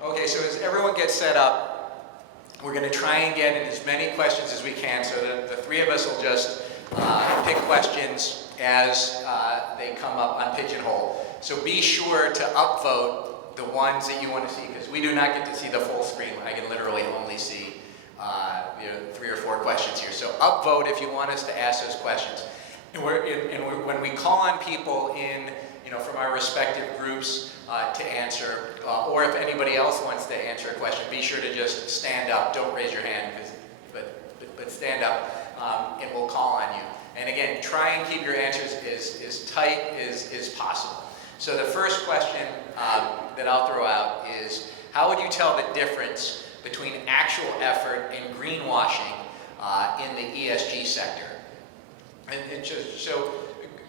Okay, so as everyone gets set up, we're going to try and get in as many questions as we can, so that the three of us will just pick questions as they come up on Pigeonhole. So be sure to upvote the ones that you want to see, because we do not get to see the full screen. I can literally only see 3 or 4 questions here. So upvote if you want us to ask those questions. And when we call on people from our respective groups to answer, or if anybody else wants to answer a question, be sure to just stand up. Don't raise your hand, but stand up, and we'll call on you. And again, try and keep your answers as tight as possible. So the first question that I'll throw out is, how would you tell the difference between actual effort and greenwashing in the ESG sector? And so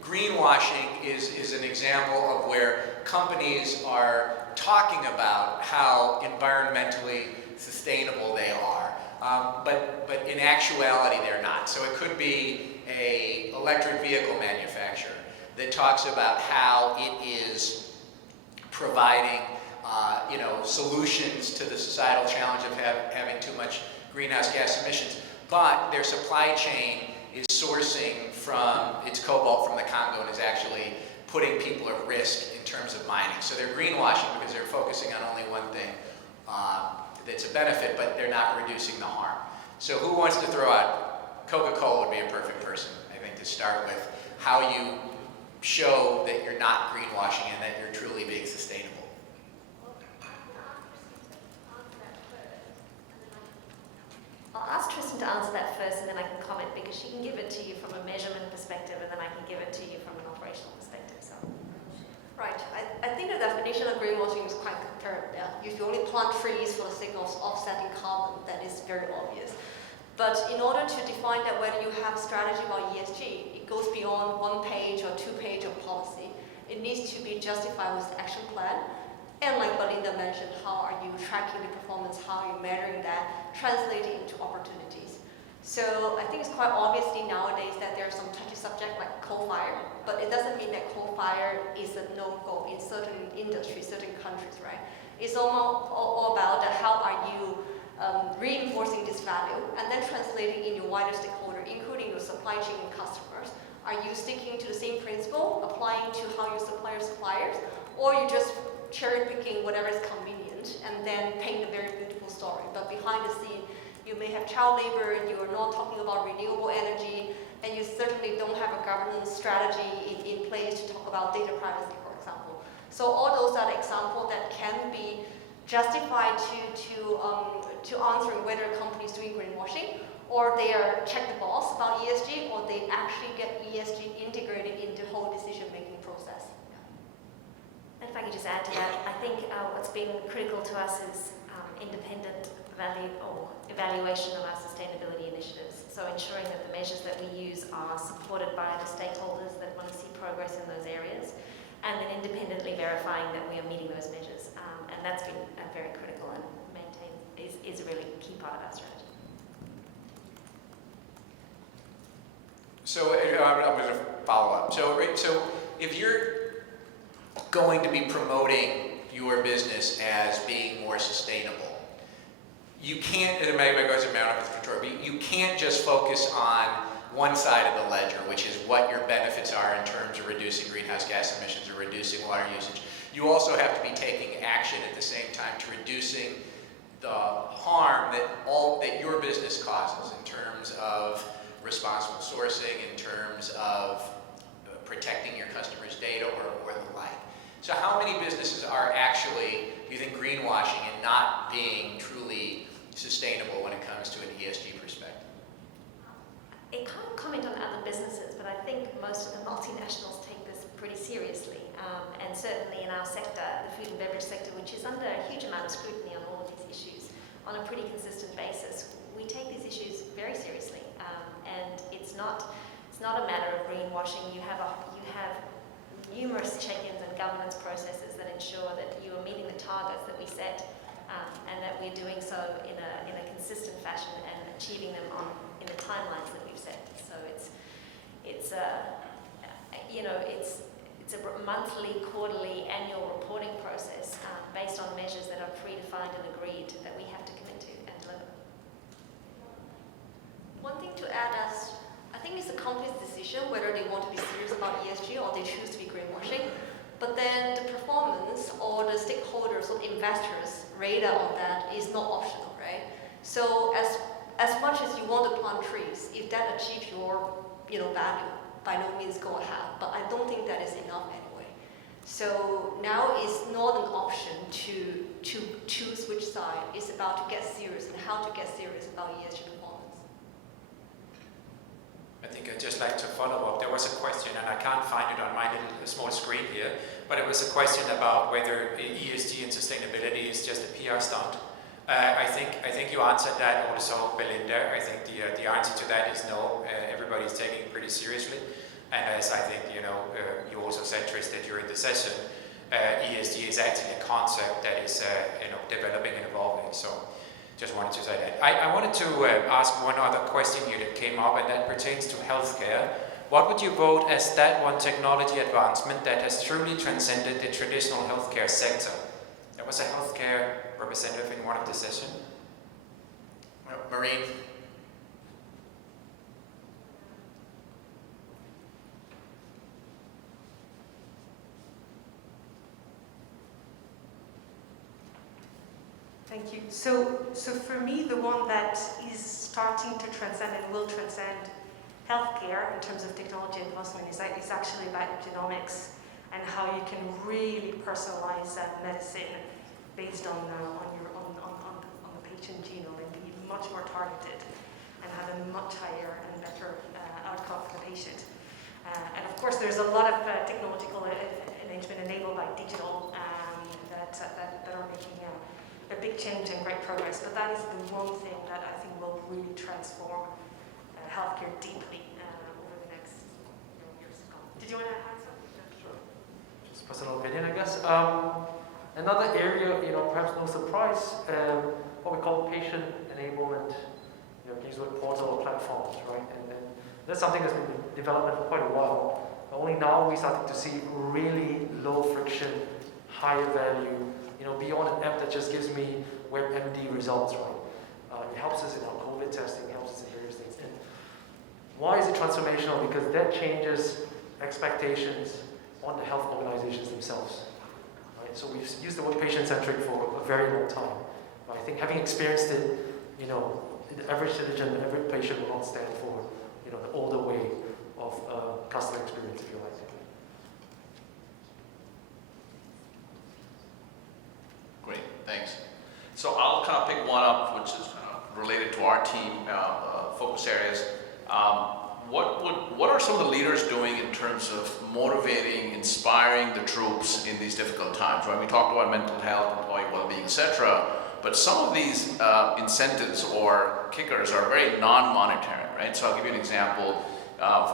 greenwashing is an example of where companies are talking about how environmentally sustainable they are, but in actuality they're not. So it could be an electric vehicle manufacturer that talks about how it is providing solutions to the societal challenge of having too much greenhouse gas emissions, but their supply chain is sourcing from its cobalt from the Congo and is actually putting people at risk in terms of mining. So they're greenwashing because they're focusing on only one thing that's a benefit, but they're not reducing the harm. So who wants to throw out? Coca-Cola would be a perfect person, I think, to start with. How you show that you're not greenwashing and that you're truly being sustainable. I'll ask Tristan to answer that first, and then I can comment, because she can give it to you from a measurement perspective, and then I can give it to you from an operational perspective. So, right. I think the definition of greenwashing is quite clear. Yeah. If you only plant trees for the sake of offsetting carbon, that is very obvious. But in order to define that, whether you have a strategy about ESG, it goes beyond 1 page or 2 page of policy. It needs to be justified with the action plan. And like Belinda mentioned, how are you tracking the performance, how are you measuring that, translating into opportunities. So I think it's quite obviously nowadays that there are some touchy subjects like coal fire, but it doesn't mean that coal fire is a no-go in certain industries, certain countries, right? It's all about how are you reinforcing this value and then translating in your wider stakeholder, including your supply chain and customers. Are you sticking to the same principle, applying to how you supply your suppliers, or you just cherry picking whatever is convenient and then paint a very beautiful story? But behind the scene, you may have child labor, you are not talking about renewable energy, and you certainly don't have a governance strategy in place to talk about data privacy, for example. So all those are the examples that can be justified to answering whether a company is doing greenwashing, or they are check the box about ESG, or they actually get ESG integrated into the whole decision-making process. and if I could just add to that, I think what's been critical to us is independent evaluation of our sustainability initiatives. So ensuring that the measures that we use are supported by the stakeholders that want to see progress in those areas, and then independently verifying that we are meeting those measures. And that's been very critical and is a really key part of our strategy. So I'm going to follow up. So if you're going to be promoting your business as being more sustainable, you can't, you can't just focus on one side of the ledger, which is what your benefits are in terms of reducing greenhouse gas emissions or reducing water usage. You also have to be taking action at the same time to reducing the harm that your business causes in terms of responsible sourcing, in terms of protecting your customers' data or the like. So how many businesses are actually, do you think, greenwashing and not being truly sustainable when it comes to an ESG perspective? I can't comment on other businesses, but I think most of the multinationals take this pretty seriously. And certainly in our sector, the food and beverage sector, which is under a huge amount of scrutiny on all of these issues on a pretty consistent basis, we take these issues very seriously. And it's not a matter of greenwashing. You have numerous check-ins and governance processes that ensure that you are meeting the targets that we set, and that we're doing so in a consistent fashion and achieving them in the timelines that we've set. So it's it's a monthly, quarterly, annual reporting process based on measures that are predefined and agreed that we have to commit to and deliver. One thing to add is, I think it's the company's decision whether they want to be serious about ESG or they choose to be greenwashing. But then the performance or the stakeholders or the investors' radar on that is not optional, right? So as much as you want to plant trees, if that achieves your value, by no means go ahead. But I don't think that is enough anyway. So now it's not an option to choose which side. It's about to get serious and how to get serious about ESG performance. I think I'd just like to follow up. There was a question, and I can't find it on my little small screen here, but it was a question about whether ESG and sustainability is just a PR stunt. I think you answered that also, Belinda. I think the answer to that is no. Everybody's taking it pretty seriously, and as I think you also said, Trista, during the session, ESG is actually a concept that is developing and evolving. So. Just wanted to say that. I wanted to ask one other question here that came up, and that pertains to healthcare. What would you vote as that one technology advancement that has truly transcended the traditional healthcare sector? There was a healthcare representative in one of the sessions. Marine? Thank you. So for me, the one that is starting to transcend and will transcend healthcare in terms of technology advancement is actually about genomics and how you can really personalize medicine based on the patient genome and be much more targeted and have a much higher and better outcome for the patient. And of course, there's a lot of technological arrangement enabled by digital that are making a big change and great progress, but that is the one thing that I think will really transform healthcare deeply over the next years to come. Did you want to add something? Sure. Just personal opinion, I guess. Another area, perhaps no surprise, what we call patient enablement, use the word portal platforms, right? And that's something that's been in development for quite a while. Only now we're starting to see really low friction, higher value, beyond an app that just gives me WebMD results, right? It helps us in our COVID testing, it helps us in various things. And why is it transformational? Because that changes expectations on the health organizations themselves, right? So we've used the word patient-centric for a very long time. I think having experienced it, the average citizen, the average patient will not stand for, the older way of customer experience, if you like. Great, thanks. So I'll kind of pick one up, which is kind of related to our team focus areas. What are some of the leaders doing in terms of motivating, inspiring the troops in these difficult times? Right? We talked about mental health, employee well-being, etc. But some of these incentives or kickers are very non-monetary, right? So I'll give you an example.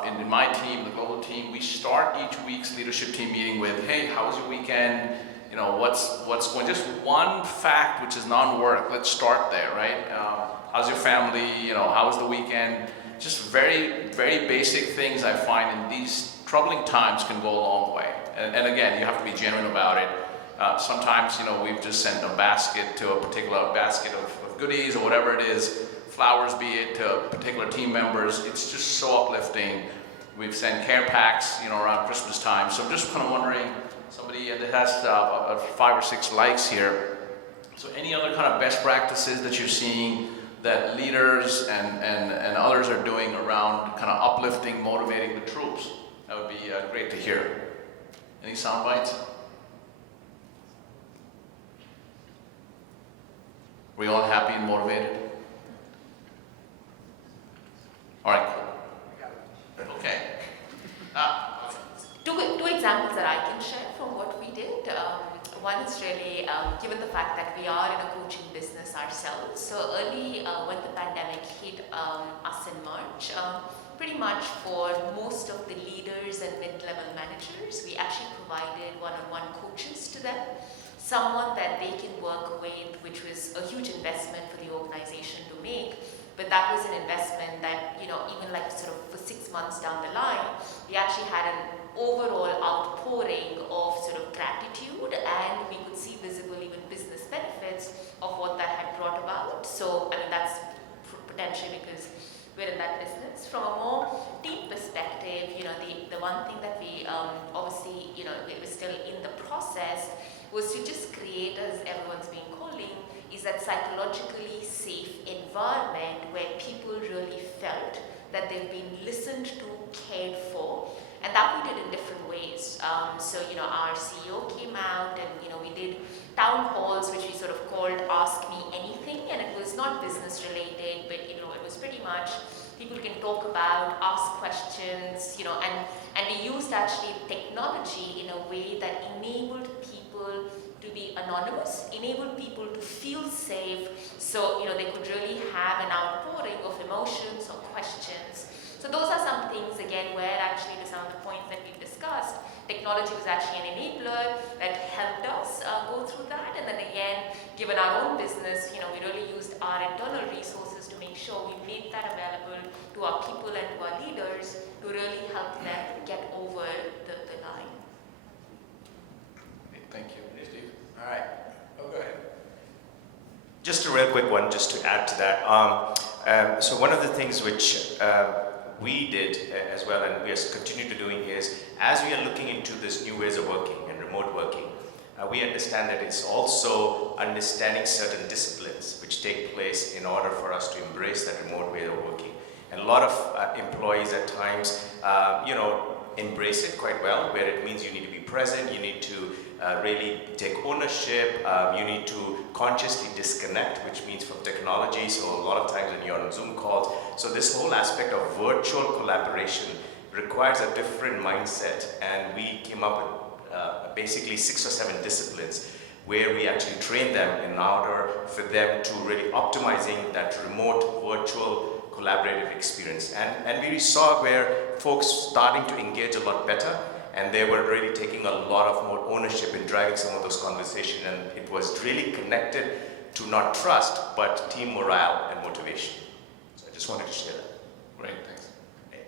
In my team, the global team, we start each week's leadership team meeting with, hey, how was your weekend? What's going, just one fact which is non-work, let's start there, right? How's your family, how was the weekend? Just very, very basic things I find in these troubling times can go a long way. And again, you have to be genuine about it. Sometimes, we've just sent a basket to a particular basket of goodies or whatever it is, flowers be it, to particular team members. It's just so uplifting. We've sent care packs, around Christmas time. So I'm just kind of wondering, somebody that has 5 or 6 likes here. So any other kind of best practices that you're seeing that leaders and others are doing around kind of uplifting, motivating the troops? That would be great to hear. Any sound bites? Were you all happy and motivated? All right, cool. Okay. Two examples that I can share from what we did. One is really, given the fact that we are in a coaching business ourselves, so early when the pandemic hit us in March, pretty much for most of the leaders and mid-level managers, we actually provided one-on-one coaches to them. Someone that they can work with, which was a huge investment for the organization to make, but that was an investment that, even like sort of for 6 months down the line, we actually had an overall outpouring it was still in the process, was to just create, as everyone's been calling, is that psychologically safe environment where people really felt that they've been listened to, cared for, and that we did in different ways. So, our CEO came out and, we did town halls, which we sort of called Ask Me Anything, and it was not business related, but, it was pretty much people can talk about, ask questions, and we used actually technology in a way that enabled people to be anonymous, enabled people to feel safe, so, they could really have an outpouring of emotions or questions. So those are some things, again, where actually to some of the points that we've discussed, technology was actually an enabler that helped us go through that. And then again, given our own business, we really used our internal resources to make sure we made that available to our people and to our leaders to really help them get over the line. Thank you. Steve? All right. Oh, go ahead. Just a real quick one, just to add to that. So one of the things which we did as well, and we are continue to doing, is as we are looking into this new ways of working and remote working, we understand that it's also understanding certain disciplines which take place in order for us to embrace that remote way of working. And a lot of employees at times, embrace it quite well, where it means you need to be present, you need to really take ownership, you need to consciously disconnect, which means from technology. So a lot of times when you're on Zoom calls, so this whole aspect of virtual collaboration requires a different mindset, and we came up with basically 6 or 7 disciplines where we actually train them in order for them to really optimizing that remote virtual collaborative experience. And we saw where folks starting to engage a lot better, and they were really taking a lot of more ownership in driving some of those conversations, and it was really connected to not trust, but team morale and motivation. So I just wanted to share that. Great, thanks.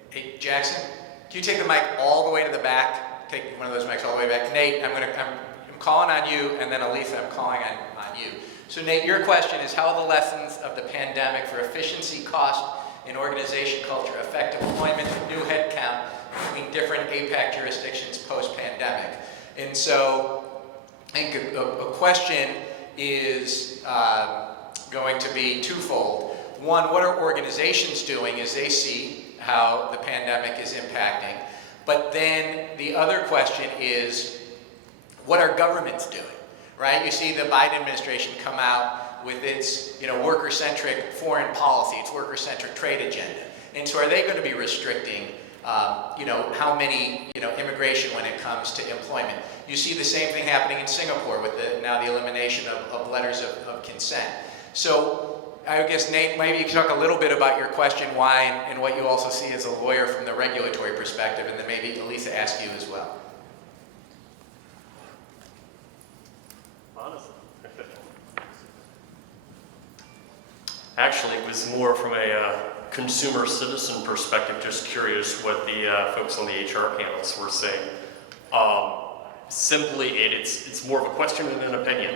Hey, Jackson, can you take the mic all the way to the back? Take one of those mics all the way back. Nate, I'm calling on you, and then Elisa, I'm calling on you. So Nate, your question is how the lessons of the pandemic for efficiency, cost, and organization culture affect deployment of new headcount between different APAC jurisdictions post-pandemic. And so I think a question is going to be twofold. One, what are organizations doing as they see how the pandemic is impacting? But then the other question is, what are governments doing, right? You see the Biden administration come out with its worker-centric foreign policy, its worker-centric trade agenda. And so are they going to be restricting how many, immigration when it comes to employment? You see the same thing happening in Singapore with now the elimination of letters of consent. So I guess, Nate, maybe you can talk a little bit about your question, why, and what you also see as a lawyer from the regulatory perspective, and then maybe Elisa ask you as well. Actually, it was more from a consumer citizen perspective, just curious what the folks on the HR panels were saying. Simply, it's more of a question than an opinion.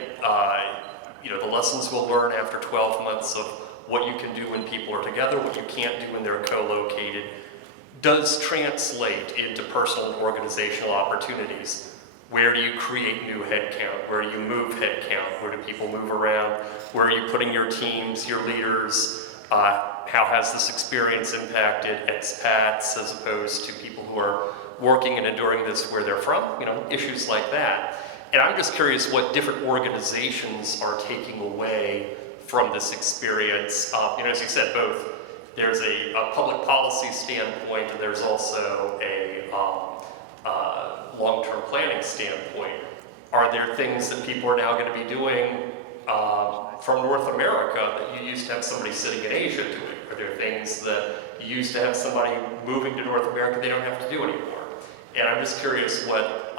The lessons we'll learn after 12 months of what you can do when people are together, what you can't do when they're co-located, does translate into personal and organizational opportunities. Where do you create new headcount? Where do you move headcount? Where do people move around? Where are you putting your teams, your leaders? How has this experience impacted expats as opposed to people who are working and enduring this where they're from? Issues like that. And I'm just curious what different organizations are taking away from this experience. As you said, both there's a public policy standpoint and there's also a long-term planning standpoint. Are there things that people are now going to be doing from North America that you used to have somebody sitting in Asia doing? Are there things that you used to have somebody moving to North America they don't have to do anymore? And I'm just curious what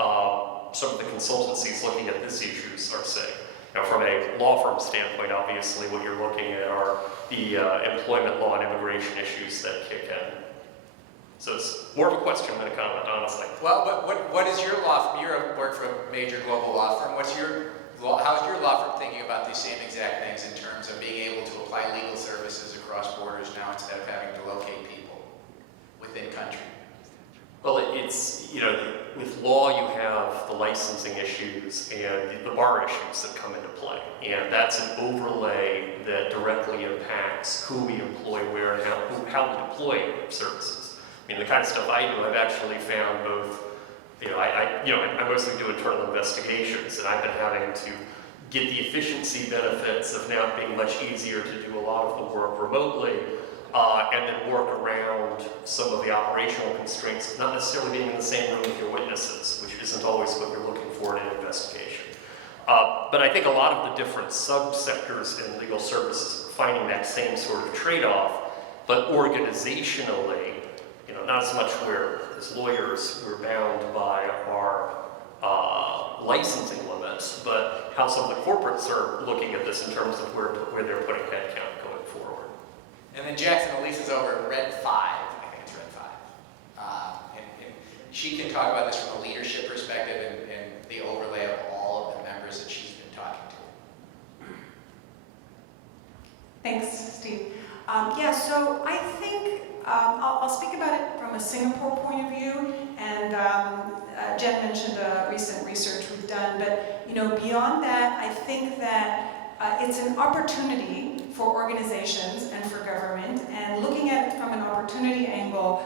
some of the consultancies looking at these issues are saying. Now, from a law firm standpoint, obviously what you're looking at are the employment law and immigration issues that kick in. So it's more of a question than a comment, honestly. Well, but what is your law firm? You work for a major global law firm. How's your law firm thinking about these same exact things in terms of being able to apply legal services across borders now instead of having to locate people within country? Well, it's, with law you have licensing issues and the bar issues that come into play. And that's an overlay that directly impacts who we employ where and how we deploy services. I mean, the kind of stuff I do, I've actually found both, I mostly do internal investigations, and I've been having to get the efficiency benefits of now being much easier to do a lot of the work remotely, and then work around some of the operational constraints of not necessarily being in the same room with your witnesses, which isn't always what you're looking for in an investigation. But I think a lot of the different subsectors in legal services are finding that same sort of trade-off, but organizationally, not as much where as lawyers we're bound by our licensing limits, but how some of the corporates are looking at this in terms of where they're putting headcount going forward. And then Jackson, Elisa's over at Red 5, I think it's Red 5. And she can talk about this from a leadership perspective and the overlay of all of the members that she's been talking to. Thanks, Steve. So I think I'll speak about it from a Singapore point of view, and Jen mentioned recent research we've done, but beyond that, I think that it's an opportunity for organizations and for government, and looking at it from an opportunity angle,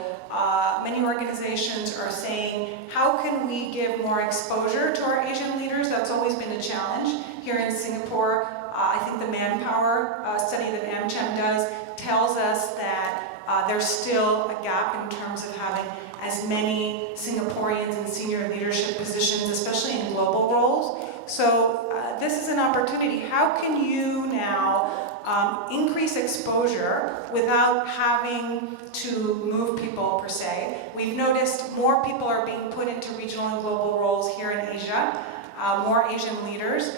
many organizations are saying, how can we give more exposure to our Asian leaders? That's always been a challenge. Here in Singapore, I think the manpower study that AmCham does tells us that there's still a gap in terms of having as many Singaporeans in senior leadership positions, especially in global roles. So this is an opportunity. How can you now increase exposure without having to move people per se? We've noticed more people are being put into regional and global roles here in Asia, more Asian leaders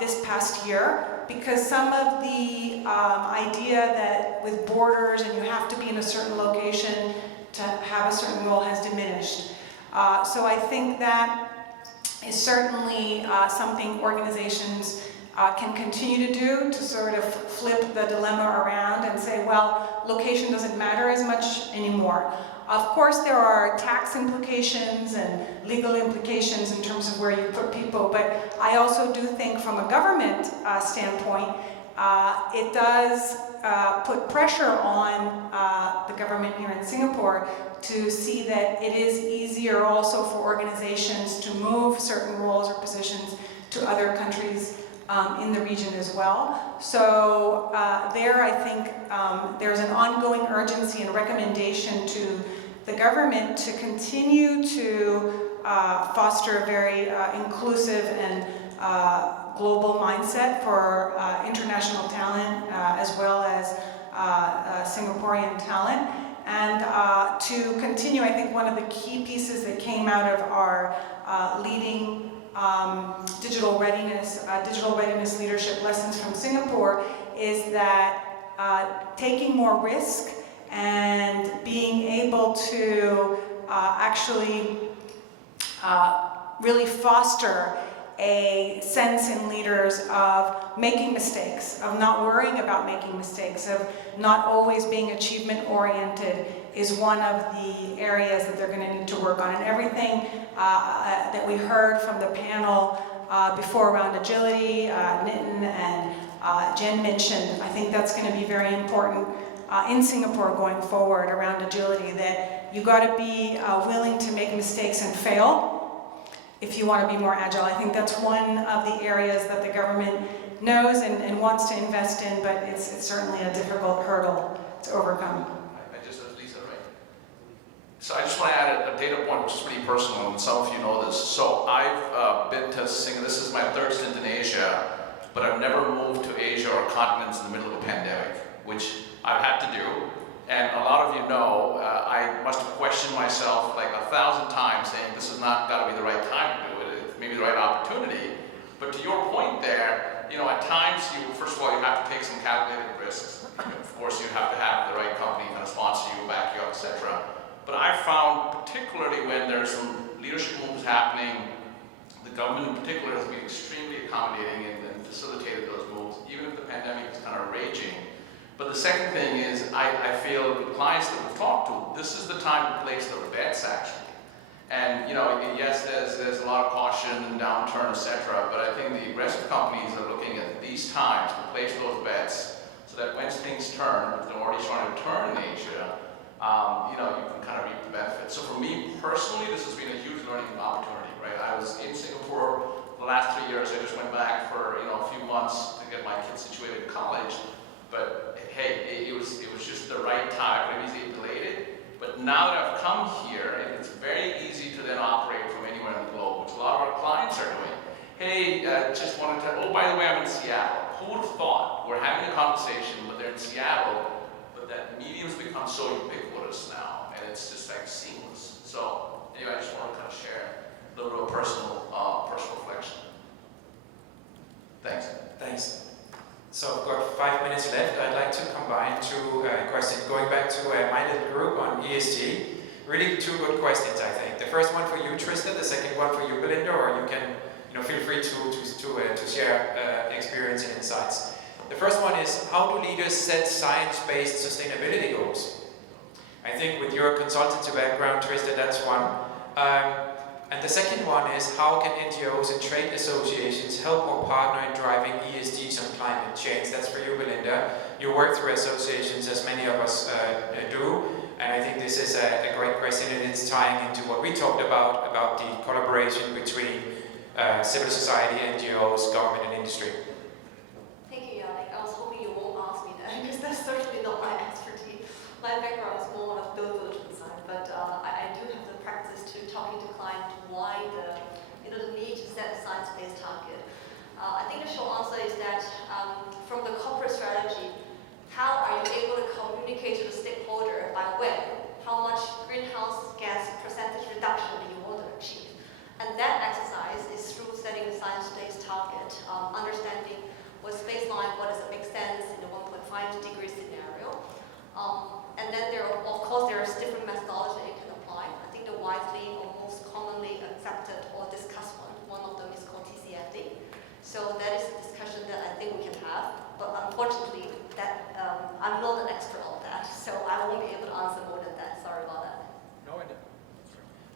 this past year, because some of the idea that with borders and you have to be in a certain location to have a certain role has diminished. So I think that is certainly something organizations can continue to do, to sort of flip the dilemma around and say, well, location doesn't matter as much anymore. Of course, there are tax implications and legal implications in terms of where you put people, but I also do think from a government standpoint, it does put pressure on the government here in Singapore to see that it is easier also for organizations to move certain roles or positions to other countries in the region as well. So there I think there's an ongoing urgency and recommendation to the government to continue to foster a very inclusive and global mindset for international talent as well as Singaporean talent. And to continue, I think one of the key pieces that came out of our leading digital readiness leadership lessons from Singapore is that taking more risk and being able to actually really foster a sense in leaders of making mistakes, of not worrying about making mistakes, of not always being achievement-oriented is one of the areas that they're going to need to work on. And everything that we heard from the panel before around agility, Nitin and Jen mentioned, I think that's going to be very important in Singapore going forward around agility, that you got to be willing to make mistakes and fail if you want to be more agile. I think that's one of the areas that the government knows and wants to invest in, but it's certainly a difficult hurdle to overcome. So I just want to add a data point, which is pretty personal, and some of you know this. So I've been to Singapore, this is my third stint in Asia, but I've never moved to Asia or continents in the middle of a pandemic, which I've had to do. And a lot of you know, I must have questioned myself like 1,000 times saying this is not got to be the right time to do it, it's maybe the right opportunity. But to your point there, at times first of all, you have to take some calculated risks. Of course, you have to have the right company kind of sponsor you, back you up, etc. But I found, particularly when there's some leadership moves happening, the government in particular has been extremely accommodating and facilitated those moves, even if the pandemic is kind of raging. But the second thing is, I feel the clients that we've talked to, this is the time to place the bets actually. And yes, there's a lot of caution and downturn, etc. But I think the aggressive companies are looking at these times to place those bets so that when things turn, they're already starting to turn in Asia. You can kind of reap the benefits. So for me personally, this has been a huge learning opportunity, right? I was in Singapore the last 3 years. I just went back for a few months to get my kids situated in college. But hey, it was just the right time. Maybe they delayed it. But now that I've come here, it's very easy to then operate from anywhere in the globe, which a lot of our clients are doing. Hey, just wanted to, oh, by the way, I'm in Seattle. Who would have thought? We're having a conversation, but they're in Seattle, but that medium's become so ubiquitous now, and it's just like seamless. So anyway, I just want to kind of share a little bit of personal reflection. Thanks. Thanks. So we've got 5 minutes left. I'd like to combine two questions. Going back to my little group on ESG, really two good questions, I think. The first one for you, Tristan. The second one for you, Belinda. Or you can, feel free to share experience and insights. The first one is, how do leaders set science-based sustainability goals? I think with your consultancy background, Tristan, that's one. And the second one is, how can NGOs and trade associations help or partner in driving ESGs on climate change? That's for you, Belinda. You work through associations, as many of us do, and I think this is a great question, and it's tying into what we talked about the collaboration between civil society, NGOs, government, and industry. Thank you, Jannik. I was hoping you won't ask me that, because that's certainly not my expertise. My background is more on the due diligence side, but I do have the practice to talking to clients why the need to set a science-based target. I think the short answer is that from the corporate strategy, how are you able to communicate to the stakeholder by when, how much greenhouse gas percentage reduction do you want to achieve? And that exercise is through setting a science-based target, understanding what's baseline, what does it make sense in the 1.5 degree scenario. And then of course, there's different methodology you can apply. I think the widely or most commonly accepted or discussed one of them is called TCFD. So that is a discussion that I think we can have. But unfortunately, that I'm not an expert on that, so I won't be able to answer more than that. Sorry about that.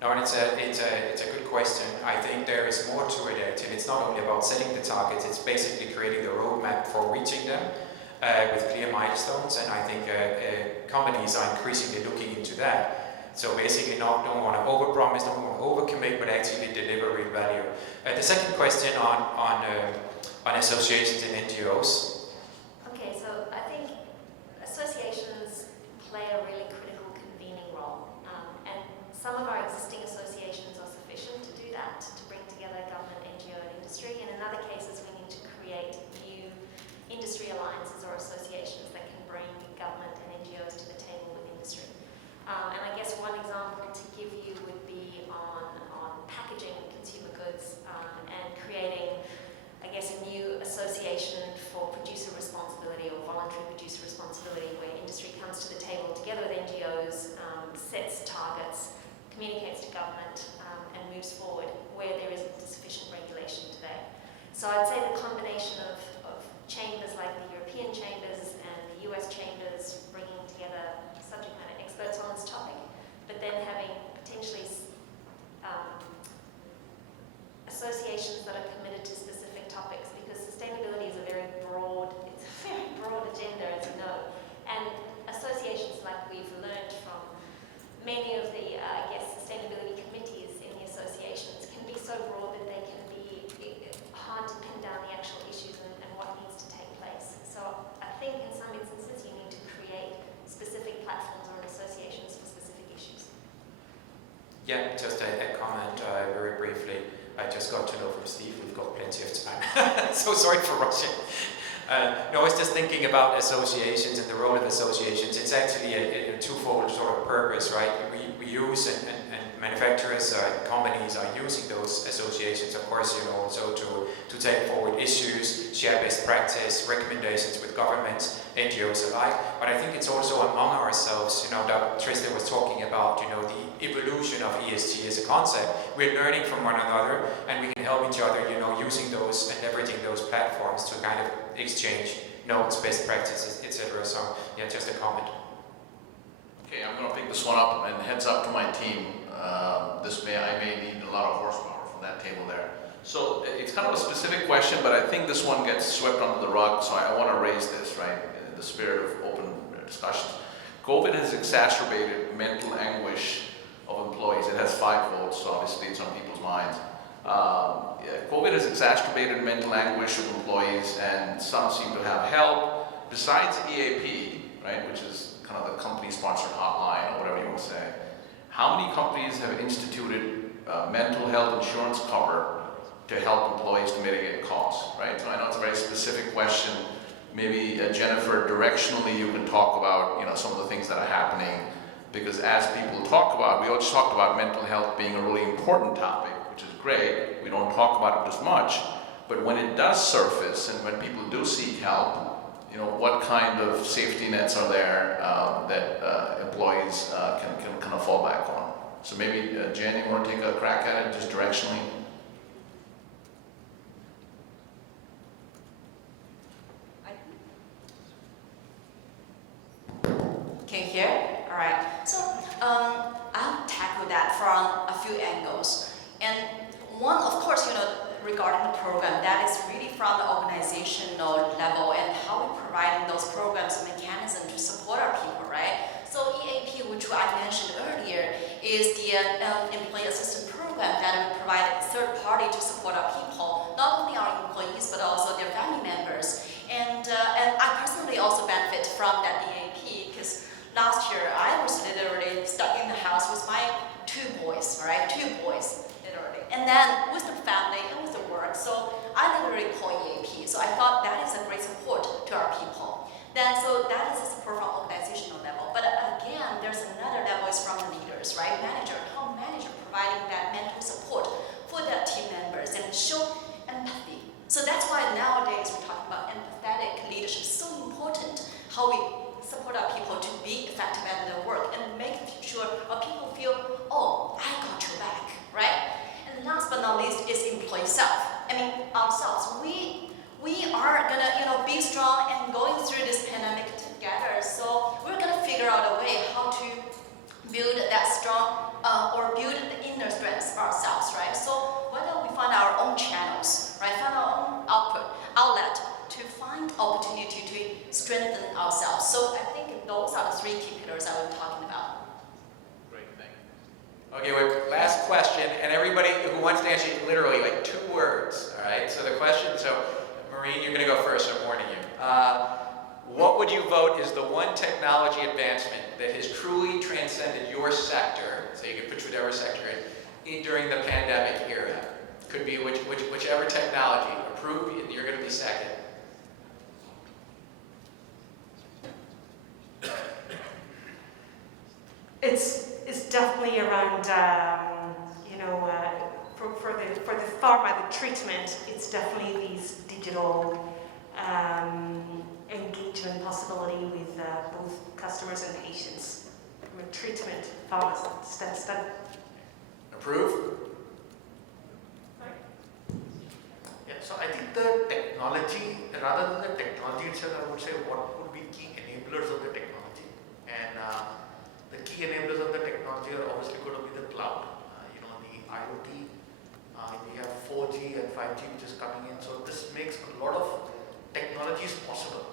No, and it's a good question. I think there is more to it actually. It's not only about setting the targets, it's basically creating the roadmap for reaching them with clear milestones, and I think companies are increasingly looking into that. So basically don't want to overpromise, don't want to overcommit, but actually deliver real value. The second question on associations and NGOs. Okay, so I think associations play a really critical convening role, and some of our existing associations are sufficient to do that, to bring together government, NGO, and industry. And in other cases, we need to create new industry alliances or associations that can bring government and NGOs to the table with industry. And I guess one example to give you would be on packaging consumer goods and creating, I guess, a new association for producer responsibility or voluntary producer responsibility, where industry comes to the table together with NGOs, sets targets, communicates to government, and moves forward where there isn't sufficient regulation today. So I'd say the combination of chambers like the European chambers and the US chambers bringing together subject matter experts on this topic, but then having potentially associations that are committed to specific topics, because sustainability is a very broad agenda, as you know, and associations, like we've learned from many of the, sustainability committees in the associations, can be so broad that they can be hard to pin down the actual issues and what needs to take place. So I think in some instances you need to create specific platforms or associations for specific issues. Yeah, just a comment very briefly. I just got to know from Steve, we've got plenty of time. So sorry for rushing. No, I was just thinking about associations and the role of associations. It's actually a twofold sort of purpose, right? We use and manufacturers and companies are using those associations, of course, also to take forward issues, share best practice, recommendations with governments, NGOs alike. But I think it's also among ourselves, that Tristan was talking about, the evolution of ESG as a concept. We're learning from one another, and we can help each other, using those and leveraging those platforms to kind of exchange notes, best practices, etc. So, yeah, just a comment. Okay, I'm going to pick this one up, and heads up to my team. I may need a lot of horsepower from that table there. So it's kind of a specific question, but I think this one gets swept under the rug, so I want to raise this, right, in the spirit of open discussions. COVID has exacerbated mental anguish of employees. It has 5 votes, so obviously it's on people's minds. COVID has exacerbated mental anguish of employees, and some seem to have help. Besides EAP, right, which is kind of the company-sponsored hotline or whatever you want to say, how many companies have instituted mental health insurance cover to help employees to mitigate costs, right? So I know it's a very specific question. Maybe Jennifer, directionally you can talk about, some of the things that are happening, because as people talk about, we always talked about mental health being a really important topic, which is great. We don't talk about it as much, but when it does surface and when people do seek help, what kind of safety nets are there that employees can kind of fall back on? So maybe Jen, you want to take a crack at it, just directionally? Can you hear? All right. So I'll tackle that from a few angles. And one, of course, regarding the program, that is really from the organizational level and how we're providing those programs and mechanisms to support our people, right? So EAP, which I mentioned earlier, is the employee assistance program that we provide a third party to support our people, not only our employees, but also their family members. And I personally also benefit from that EAP, because last year I was literally stuck in the house with my 2 boys, right? 2 boys, literally. And then with the family and with the work, so I literally call EAP. So I thought that is a great support to our people. So that is a support from organizational level. But again, there's another level is from the leaders, right? How manager providing that mental support for their team members and show empathy. So that's why nowadays we're talking about empathetic leadership. So important how we support our people to be effective at their work and make sure our people feel, oh, I got your back, right? And last but not least is employee self. Ourselves. We are gonna, be strong and going through this pandemic together. So we're gonna figure out a way how to build that strong or build the inner strength for ourselves, right? So why don't we find our own channels, right? Find our own outlet to find opportunity to strengthen ourselves. So I think those are the 3 key pillars I was talking about. Great, thank you. Okay, wait, last question, and everybody who wants to answer, literally like 2 words, all right? So the question, Maureen, you're going to go first, I'm warning you. What would you vote is the one technology advancement that has truly transcended your sector, so you can put whatever sector in during the pandemic era? Could be whichever technology, approved, and you're going to be second. It's definitely around, for the pharma, the treatment, it's definitely these digital engagement possibility with both customers and patients. From a treatment, pharma, that's that. Approve? Yeah, so I think the technology, rather than the technology itself, I would say what would be key enablers of the technology. And the key enablers of the technology are obviously going to be the cloud, the IoT. We have 4G and 5G which is coming in. So this makes a lot of technologies possible.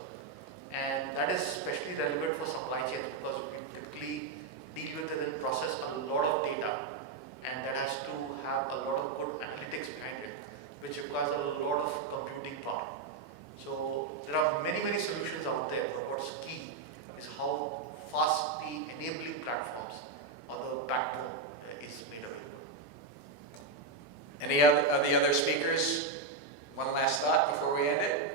And that is especially relevant for supply chains because we typically deal with it and process a lot of data. And that has to have a lot of good analytics behind it, which requires a lot of computing power. So there are many solutions out there, but what's key is how fast the enabling platforms or the backbone is made available. Any of the other speakers? One last thought before we end it?